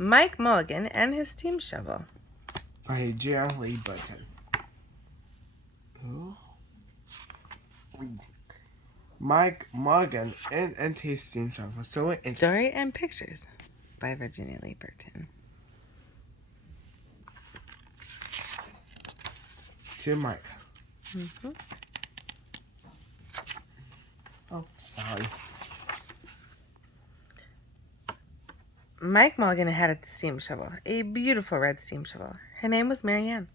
Mike Mulligan and His Steam Shovel. By Virginia Lee Burton. Who? Mike Mulligan and his steam shovel. Story and Pictures by Virginia Lee Burton. To Mike. Mm-hmm. Oh, sorry. Mike Mulligan had a steam shovel, a beautiful red steam shovel. Her name was Mary Ann.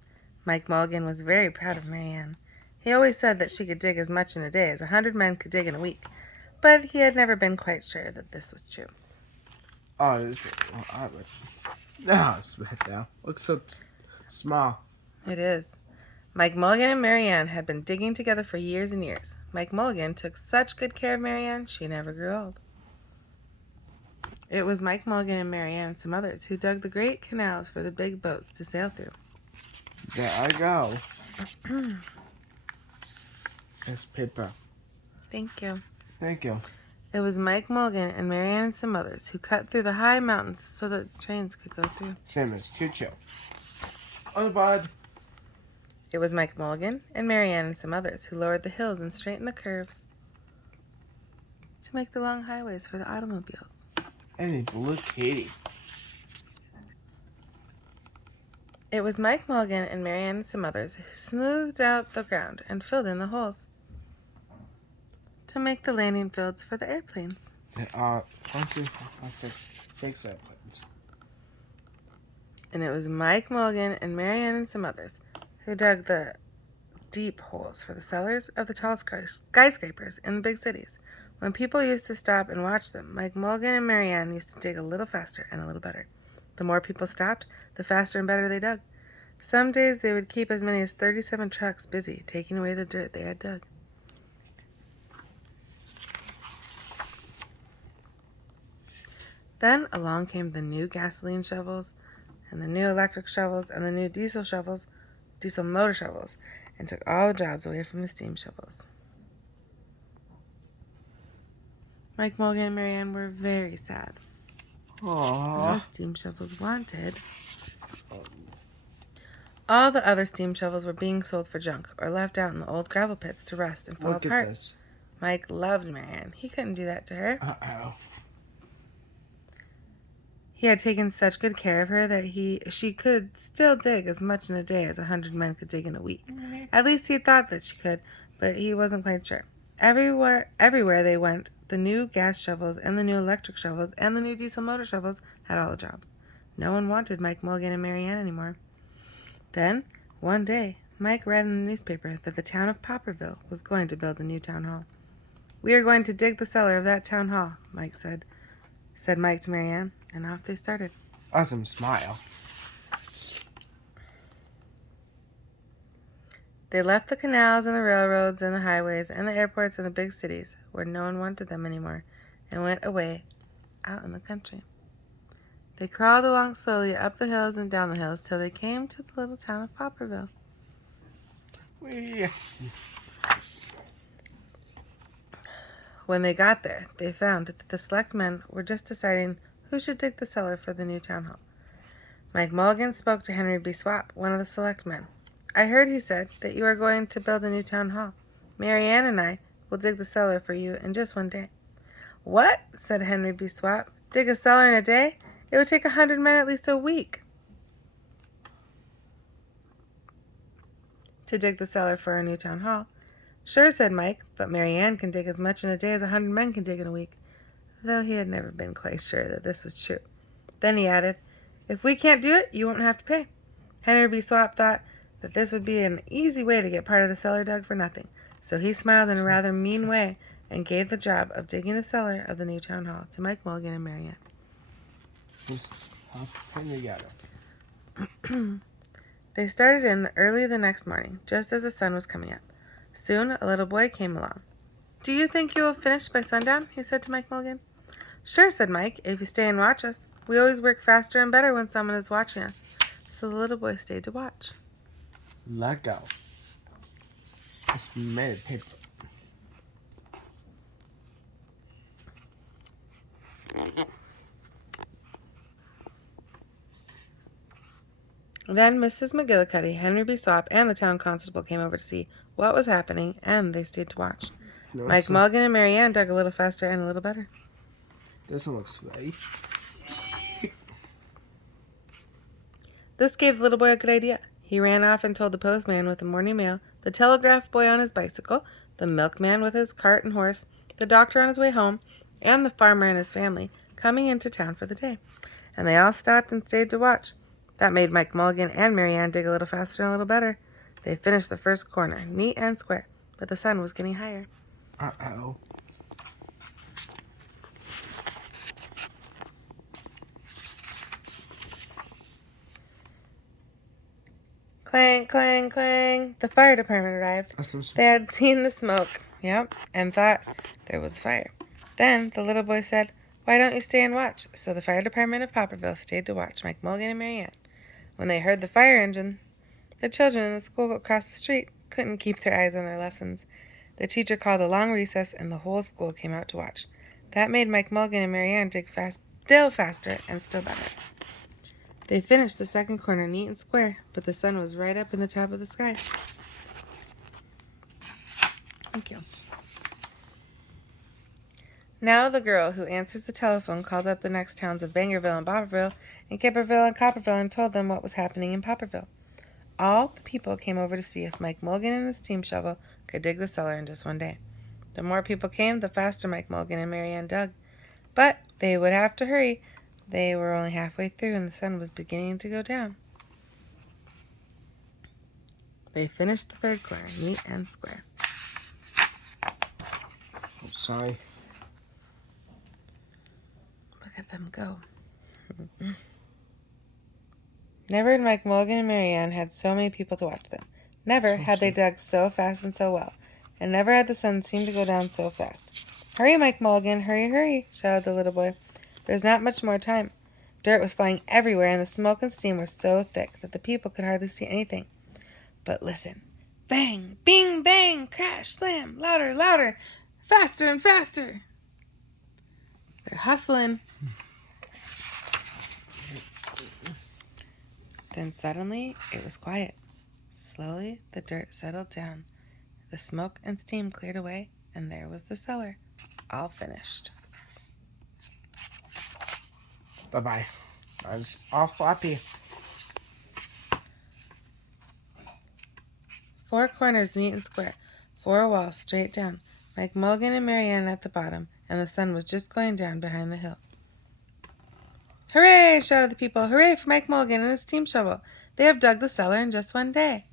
Mike Mulligan was very proud of Mary Ann. He always said that she could dig as much in a day as 100 men could dig in a week, but he had never been quite sure that this was true. Oh, this is... Well, I would... No, spit down. Looks so small. It is. Mike Mulligan and Mary Ann had been digging together for years and years. Mike Mulligan took such good care of Mary Ann, she never grew old. It was Mike Mulligan and Mary Ann and some others who dug the great canals for the big boats to sail through. There I go. This paper. Thank you. Thank you. It was Mike Mulligan and Mary Ann and some others who cut through the high mountains so that trains could go through. Same as choo-choo. Oh, bud. It was Mike Mulligan and Mary Ann and some others who lowered the hills and straightened the curves to make the long highways for the automobiles. And a blue kitty. It was Mike Mulligan and Mary Ann and some others who smoothed out the ground and filled in the holes to make the landing fields for the airplanes. There are 1, 2, 3, 4, 5, 6 airplanes. And it was Mike Mulligan and Mary Ann and some others who dug the deep holes for the cellars of the tall skyscrapers in the big cities. When people used to stop and watch them, Mike Mulligan and Mary Ann used to dig a little faster and a little better. The more people stopped, the faster and better they dug. Some days they would keep as many as 37 trucks busy, taking away the dirt they had dug. Then along came the new gasoline shovels, and the new electric shovels, and the new diesel motor shovels, and took all the jobs away from the steam shovels. Mike Mulligan and Mary Ann were very sad. Aww. No steam shovels wanted. All the other steam shovels were being sold for junk or left out in the old gravel pits to rust and fall Look apart. at this. Mike loved Mary Ann. He couldn't do that to her. Uh-oh. He had taken such good care of her that she could still dig as much in a day as 100 men could dig in a week. At least he thought that she could, but he wasn't quite sure. Everywhere they went, the new gas shovels and the new electric shovels and the new diesel motor shovels had all the jobs. No one wanted Mike Mulligan and Mary Ann anymore. Then, one day, Mike read in the newspaper that the town of Popperville was going to build a new town hall. "We are going to dig the cellar of that town hall," Mike said Mike to Mary Ann, and off they started. Awesome smile. They left the canals and the railroads and the highways and the airports and the big cities where no one wanted them anymore and went away out in the country. They crawled along slowly up the hills and down the hills till they came to the little town of Popperville. Whee. When they got there, they found that the selectmen were just deciding who should dig the cellar for the new town hall. Mike Mulligan spoke to Henry B. Swap, one of the selectmen. "I heard," he said, "that you are going to build a new town hall. Mary Ann and I will dig the cellar for you in just one day." "What?" said Henry B. Swap. "Dig a cellar in a day? It would take 100 men at least a week to dig the cellar for our new town hall." "Sure," said Mike, "but Mary Ann can dig as much in a day as 100 men can dig in a week," though he had never been quite sure that this was true. Then he added, "If we can't do it, you won't have to pay." Henry B. Swap thought that this would be an easy way to get part of the cellar dug for nothing, so he smiled in a rather mean way and gave the job of digging the cellar of the new town hall to Mike Mulligan and Mary Ann. Just pin together. They started in early the next morning, just as the sun was coming up. Soon a little boy came along. "Do you think you will finish by sundown?" he said to Mike Mulligan. "Sure," said Mike, "if you stay and watch us. We always work faster and better when someone is watching us." So the little boy stayed to watch. Let go. It's made of paper. Then Mrs. McGillicuddy, Henry B. Swap, and the town constable came over to see what was happening, and they stayed to watch. Mike Mulligan and Mary Ann dug a little faster and a little better. This one looks right. This gave the little boy a good idea. He ran off and told the postman with the morning mail, the telegraph boy on his bicycle, the milkman with his cart and horse, the doctor on his way home, and the farmer and his family coming into town for the day. And they all stopped and stayed to watch. That made Mike Mulligan and Mary Ann dig a little faster and a little better. They finished the first corner, neat and square, but the sun was getting higher. Uh-oh. Clang, clang, clang. The fire department arrived. They had seen the smoke, and thought there was fire. Then the little boy said, "Why don't you stay and watch?" So the fire department of Popperville stayed to watch Mike Mulligan and Mary Ann. When they heard the fire engine, the children in the school across the street couldn't keep their eyes on their lessons. The teacher called a long recess, and the whole school came out to watch. That made Mike Mulligan and Mary Ann dig still faster and still better. They finished the second corner neat and square, but the sun was right up in the top of the sky. Thank you. Now the girl who answers the telephone called up the next towns of Bangerville and Bopperville and Kipperville and Copperville and told them what was happening in Popperville. All the people came over to see if Mike Mulligan and his steam shovel could dig the cellar in just one day. The more people came, the faster Mike Mulligan and Mary Ann dug. But they would have to hurry. They were only halfway through and the sun was beginning to go down. They finished the third corner, neat and square. Oh, sorry. Look at them go. Never had Mike Mulligan and Mary Ann had so many people to watch them. Never had they dug so fast and so well. And never had the sun seemed to go down so fast. "Hurry, Mike Mulligan, hurry, hurry," shouted the little boy. There's not much more time. Dirt was flying everywhere, and the smoke and steam were so thick that the people could hardly see anything. But listen. Bang, bing, bang, crash, slam, louder, louder, faster and faster. They're hustling. Then suddenly it was quiet. Slowly the dirt settled down. The smoke and steam cleared away, and there was the cellar, all finished. Bye-bye. I was all floppy. 4 corners neat and square, 4 walls straight down, Mike Mulligan and Mary Ann at the bottom, and the sun was just going down behind the hill. "Hooray!" shouted the people. "Hooray for Mike Mulligan and his steam shovel. They have dug the cellar in just one day."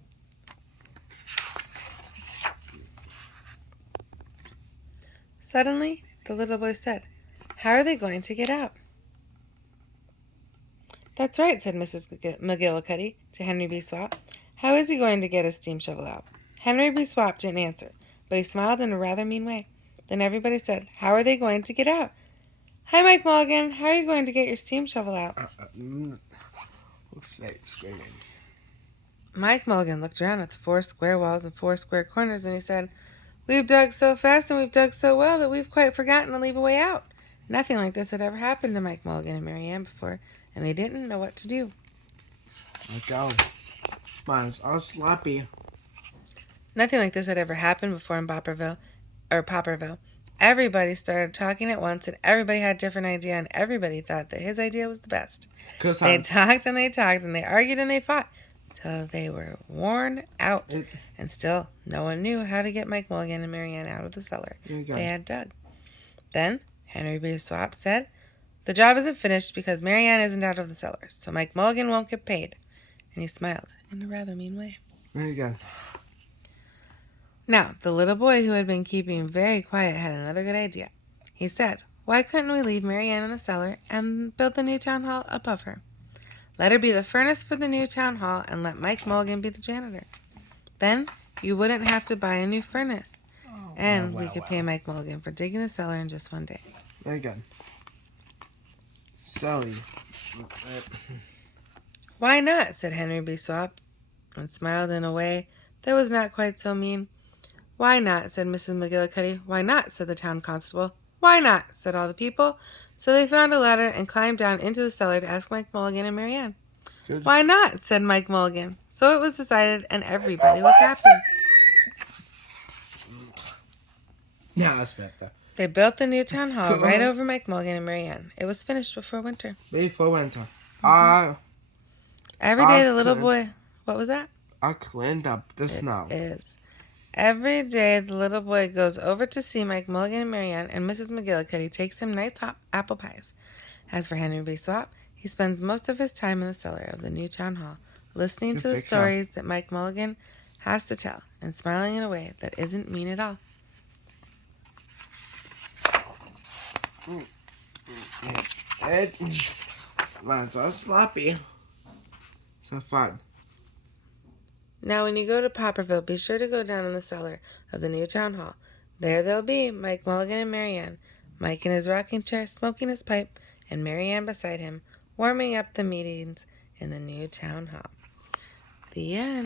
Suddenly, the little boy said, "How are they going to get out?" "That's right," said Mrs. McGillicuddy to Henry B. Swap. "How is he going to get his steam shovel out?" Henry B. Swap didn't answer, but he smiled in a rather mean way. Then everybody said, "How are they going to get out?" "Hi, Mike Mulligan. How are you going to get your steam shovel out?" Looks like screaming. Mike Mulligan looked around at the 4 square walls and 4 square corners, and he said, "We've dug so fast and we've dug so well that we've quite forgotten to leave a way out." Nothing like this had ever happened to Mike Mulligan and Mary Ann before, and they didn't know what to do. Let go. Mine's all sloppy. Nothing like this had ever happened before in Popperville. Everybody started talking at once, and everybody had a different idea, and everybody thought that his idea was the best. They talked and they talked, and they argued and they fought, till they were worn out, and still no one knew how to get Mike Mulligan and Mary Ann out of the cellar they had dug. Then Henry B. Swap said, "The job isn't finished because Mary Ann isn't out of the cellar, so Mike Mulligan won't get paid." And he smiled in a rather mean way. Very good. Now, the little boy who had been keeping very quiet had another good idea. He said, "Why couldn't we leave Mary Ann in the cellar and build the new town hall above her? Let her be the furnace for the new town hall and let Mike Mulligan be the janitor. Then you wouldn't have to buy a new furnace, and we could pay Mike Mulligan for digging the cellar in just one day." Very good. Sally. "Why not?" said Henry B. Swap, and smiled in a way that was not quite so mean. "Why not?" said Mrs. McGillicuddy. "Why not?" said the town constable. "Why not?" said all the people. So they found a ladder and climbed down into the cellar to ask Mike Mulligan and Mary Ann. Good. Why not? Said Mike Mulligan. So it was decided, and everybody was happy. Yeah, that's better. They built the new town hall right over Mike Mulligan and Marianne. It was finished before winter. Before winter. Every day the little boy... What was that? I cleaned up the snow. It is. Every day the little boy goes over to see Mike Mulligan and Marianne, and Mrs. McGillicuddy takes him nice hot apple pies. As for Henry B. Swap, he spends most of his time in the cellar of the new town hall, listening to the stories that Mike Mulligan has to tell, and smiling in a way that isn't mean at all. Mine's all sloppy. So fun. Now when you go to Popperville, be sure to go down in the cellar of the new town hall. There they'll be, Mike Mulligan and Marianne, Mike in his rocking chair smoking his pipe, and Marianne beside him, warming up the meetings in the new town hall. The end.